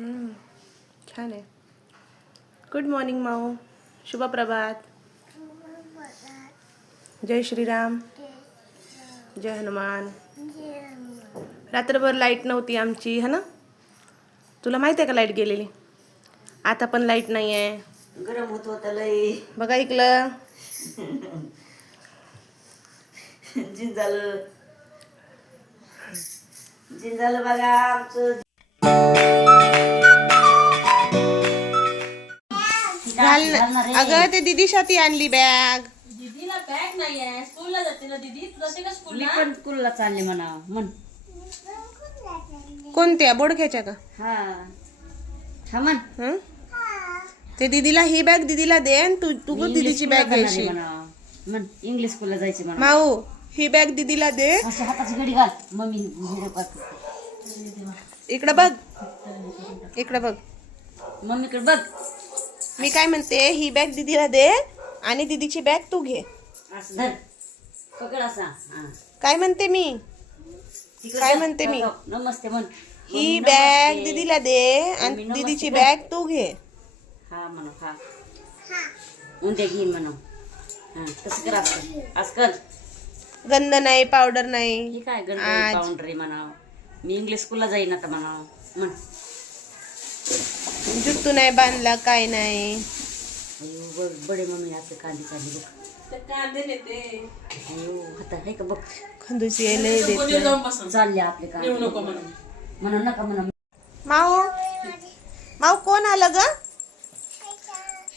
छान आहे. Good morning माऊ. शुभ प्रभात. जय श्रीराम. जय हनुमान. रात्रभर लाईट नव्हती आमची, है ना? तुला माहिती आहे का लाईट गेलेली? आता पण लाईट नाही आहे. गरम होत होतं लई. बघा ऐकलं. जिंजालं बघा आमचं. अगं ते दीदी साठी आणली बॅग. दीदीला बॅग नाहीये, स्कूलला जाते ना दीदी. तुला ते का मी स्कूलला? पण स्कूलला चालले म्हणा म्हण. कोणत्या बोडख्याच्या का? हा हा म्हण. हं? ते दीदीला ही बॅग दीदीला दे आणि तू मी दीदीची इंग्लिश बॅग स्कूलला घ्यायची. जाणार आहे म्हणा. म्हण इंग्लिश स्कूलला जायची म्हणा. माऊ ही बॅग दीदीला दे. अशी हाताची घडी घाल मम्मी व्हिडिओ करते. इकडं बघ. इकडं बघ. मम्मीकडे बघ. मी काय म्हणते, ही बॅग दीदीला दे आणि दीदीची बॅग तू घे. असं धर पकड असा. हा. काय म्हणते मी? तिकडं काय जा. म्हणते मी? नमस्ते म्हण. ही मम्मी बॅग नमस्ते. दीदीला दे आणि मम्मी नमस्ते दीदीची म्हण. बॅग तू घे. हा म्हणा. हा उद्या घेईन म्हणा. हा तसं कर. असं कर. गंध नाही, पावडर नाही. हे काय गणपती आज. बाउंड्री म्हणा. मी इंग्लिश स्कूलला जाईन आता म्हणा. म्हण. जुट्टू नाही बांधला, काय नाही. अयो बघ बडे मम्मी हात कांदी काढली बघ. ते कांदे नेते. अयो हात आहे का बघ. खंदूस यायला देत कोणी नाही. जाऊन बसून चालले आपले कांदे. येऊ नको म्हणून. म्हणा नका म्हणा. माऊ माऊ कोण आलं ग?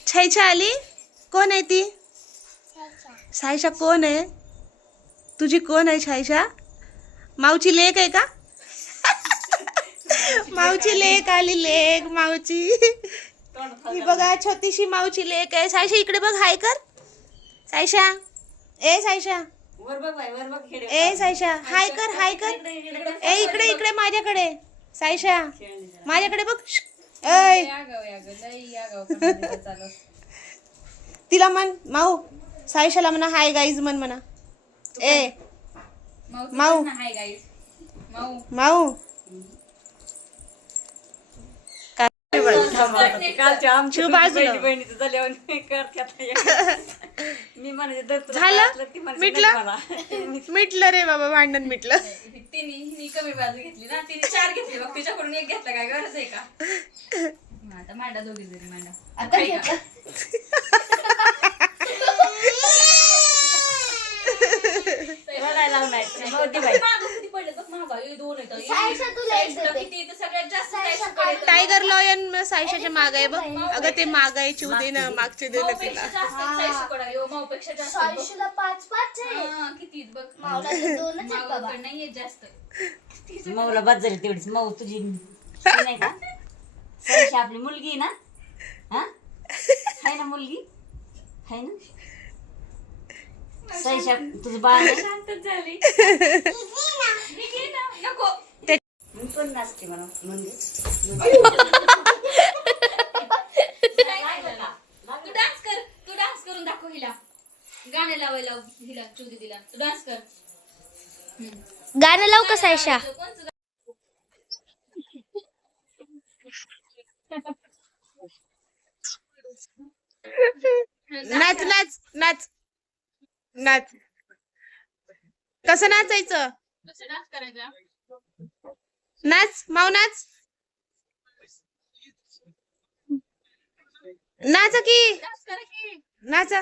छाईछा आली. कोण आहे ती? सायशा कोण आहे? तुझी कोण आहे छाईछा? माऊची लेक आहे का? माऊची लेक आली. लेक माऊची. ही बघा छोटीशी माऊची लेक आहे. सायशा इकडे बघ. हाय कर सायशा. ए सायशा. वर बघ बाई वर बघ. खेळ. ए सायशा हाय कर. हाय कर. ए इकडे इकडे माझ्याकडे. सायशा माझ्याकडे बघ. ऐ तिला म्हण माऊ. सायशाला म्हणा हाय गाईज म्हण म्हणा. ए माऊ हाय गाईस. माऊ. माऊ. कालच्या आमच्या शिव बाजूला. बहिणीचं झाल्यावर करतात. मी म्हणायचे झालं मिटलं. मिटलं रे बाबा. भांडण मिटलं. तिने कमी बाजू घेतली ना. तिने 4 घेतली. मग तिच्याकडून 1 घेतला. काय गरज आहे का? आता मांडा दोघी जरी मांडा. टायगर लॉयन सायशाच्या माग आहे बघ. अगं ते माग आहे. चिव दे ना. मागचे दे ना तिला. सायशूला 5-5 आहे. किती बघ. मावला तर 2च आहेत बाबा. नाहीये जास्त. मऊला बाद झाली तेवढीच. मऊ तुझी नाही का? सायशा आपली मुलगी आहे ना. हा आहे ना मुलगी. आहे ना सायशा तुझं बाळ आहे. शांतच झाली. नको. मी पण नाचते म्हणा. म्हणजे तू डान्स कर. तू डान्स करून दाखव हिला. गाणे लावायला हिला. चुदी दिला. तू डान्स कर. गाणं लाव का सायशा? नाच नाच नाच नाच. कसं नाचायचं? कसं डान्स करायचा? नाच माऊ नाच. नाच की. डान्स करा की. नाचा.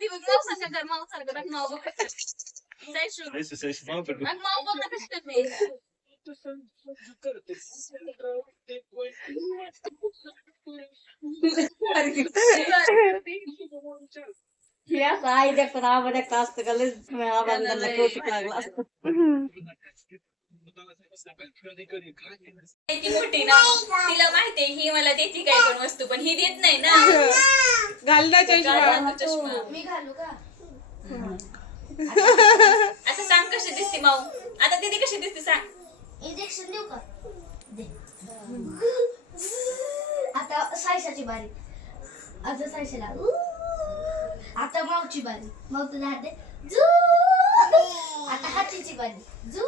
ती बघ मावसाच्या घर मावसारखं बघ. माव बघ. माव बघ ना कसं करते. हे असं आई देखतात आबा देखता असतं का लय आबांना कौतुक लागलं असतं. ती मोठी ना. तिला माहितीये ही मला देते काय पण वस्तू. पण ही देत नाही ना. घाल ना चष्मा. घाल चष्मा. मी घालू का? आता सांग कशी दिसते माऊ. आता दीदी कशी दिसते सांग. इंजेक्शन देऊ का? दे. आता सायशाची बारी. आता सायशाला आता माऊची बारी. माऊ तुझा हात दे. झू. आता हातीची बारी. झू.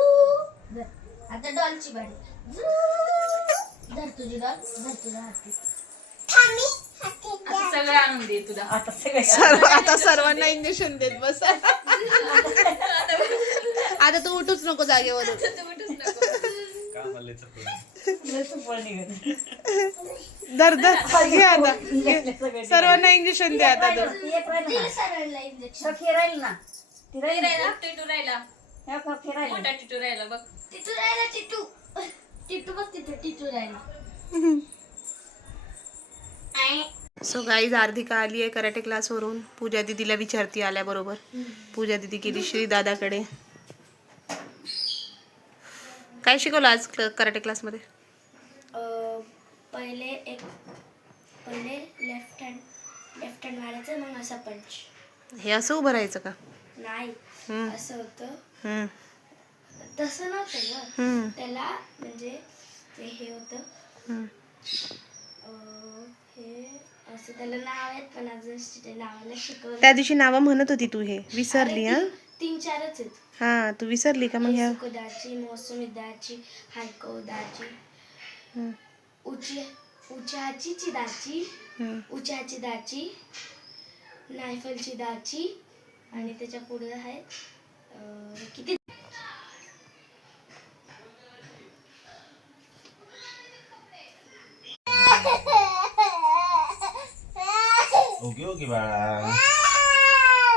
आता डॉलची बारी. धर तुझी डॉल, धर तुझा हाती. आता सगळं आणून दे तुला. आता सगळे आता सर्वांना इंजेक्शन देत बस. आता तू उठूच नको जागेवरून. तू उठूच नको. धर धर घे आता घे. सर्वांना इंजेक्शन दे आता तू. एक राहिलं दिलं ना. सरांना इंजेक्शन. सखी राहील ना. ती राहील ना. राहिला टिटू राहिला. ह्या सखी राहील. मोठा टिटू राहिला बघ. टिटू राहिला टिटू. टिटू बघ तिथे टिटू राहिला. सो गाईज हार्दिका आली आहे कराटे क्लासवरून. पूजा दिदीला विचारती आल्याबरोबर. पूजा दिदी गेली श्री दादाकडे. काय शिकवलं आज कराटे क्लासमध्ये? पहिले लेफ्ट हँड मारायचं, मग असा पंच. हे असं उभं राहायचं का? नाही हम्म. असं होतं. हम्म. तसं नव्हतं ग. हम्म. त्याला म्हणजे ते हे होतं. हम्म. हे असं त्याला नाव आहेत, पण अजून ते नावाला शिकवलं. त्या दिवशी नावं म्हणत होती तू, हे विसरली? हा 3-4च आहेत. हा तू विसरली का मग? ह्या दाची, मोसमी दाची, हायको दाची, हम्म. उचाची चिदाची, हम्म. उचाची दाची, नायफलची दाची, आणि त्याच्या पुढे आहे किती ओके ओके बाळा.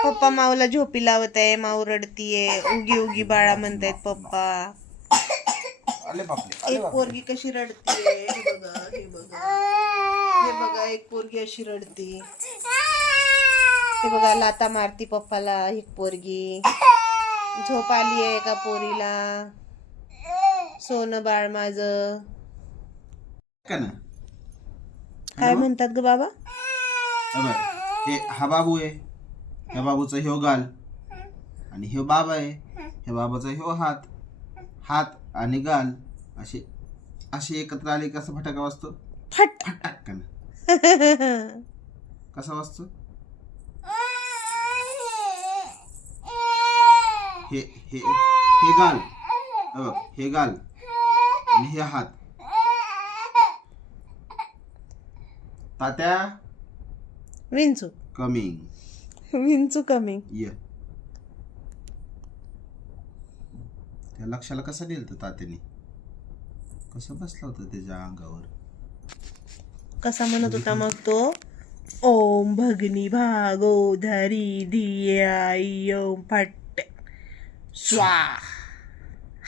पप्पा माऊला झोपी लावत आहे. माऊ रडतीये. उगी उगी बाळा म्हणतायत पप्पा. आले बापले. एक पोरगी कशी रडतीये हे बघा, हे बघा, हे बघा. एक पोरगी अशी रडती. हे बघा लाता मारती पप्पाला एक पोरगी. झोप आली आहे एका पोरीला. सोनं बाळ माझं. का ना काय म्हणतात ग बाबा? बघ, हे हा बाबू आहे. ह्या बाबूचा ह्यो गाल आणि ह्यो बाबा आहे. ह्या बाबाचा ह्यो हात. हात आणि गाल असे असे एकत्र आले कसा फटाका वाजतो? फट. फटाक का ना. कसा वाजतो? हे हे हे गाल. बघ, हे गाल आणि हे हात. तात्या विंचू कमिंग. विंचू कमी. ये त्या लक्षाला कसं नेलं तात्याने? कसं बसला होता त्याच्या अंगावर? कसा म्हणत होता मग तो? ओम भगनी भागोधरी धिया ओम फट स्वाहा.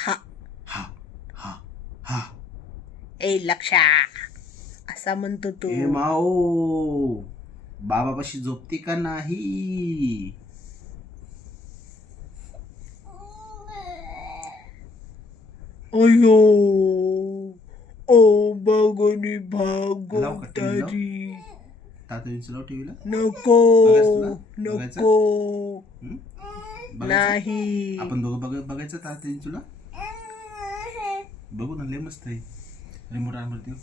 हा हा हा. ए लक्षा असा म्हणतो तो. ए माओ, बाबापाशी झोपती का नाही? अयो ओ भगनी लाव का TV लाव? भागोधरी. तात्याने चलाव टीव्हीला. नको बघायचं? नको बघायचं? नाही. आपण दोघं बघायचं तात्याने तुला. बघू ना, लय मस्त आहे. रिमोट आण बरं.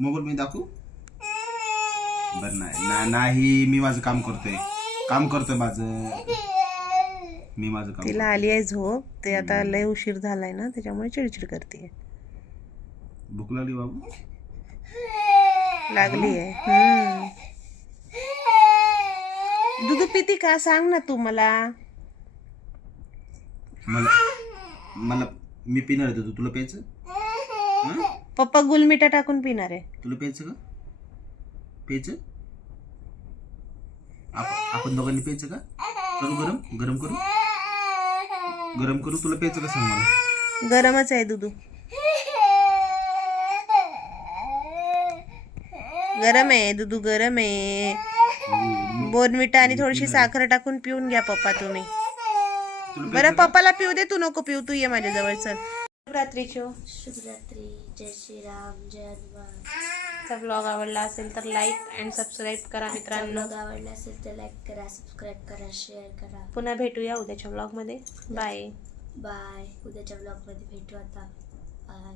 मोबाईल मी दाखवू? बर नाही. मी माझं काम करतोय माझं. मी माझं काम. तिला आली आहे झोप. ते आता लय उशीर झालाय ना, त्याच्यामुळे चिडचिड करते. भूक लागली बाबू? लागली आहे. दूध पिती का सांग ना तू मला. मला मी पिणार आहे. तुला प्यायचं? हं? पप्पा गुलमिठा टाकून पिणार आहे. तुला प्यायचं का? प्यायचं? आपण दोघांनी प्यायचं का? करू गरम करू. तुला प्यायचं का सांग मला. गरमच आहे दूध. गरम आहे दूध, गरम आहे. बोर्नविटा आणि थोडीशी साखर टाकून पिऊन घ्या पप्पा तुम्ही. तुला बरं पप्पाला पिऊ दे, तू नको पिऊ. तू ये माझ्या जवळ. चल. रात्रीचो शुभरात्री. जय श्रीराम, जय हनुमान. ब्लॉग आवडला असेल तर लाईक अँड सबस्क्राईब करा मित्रांनो. ब्लॉग आवडला असेल तर लाईक करा, सबस्क्राईब करा, शेअर करा. पुन्हा भेटूया उद्याच्या ब्लॉग मध्ये. Bye bye. उद्याच्या ब्लॉग मध्ये भेटू आता. बाय.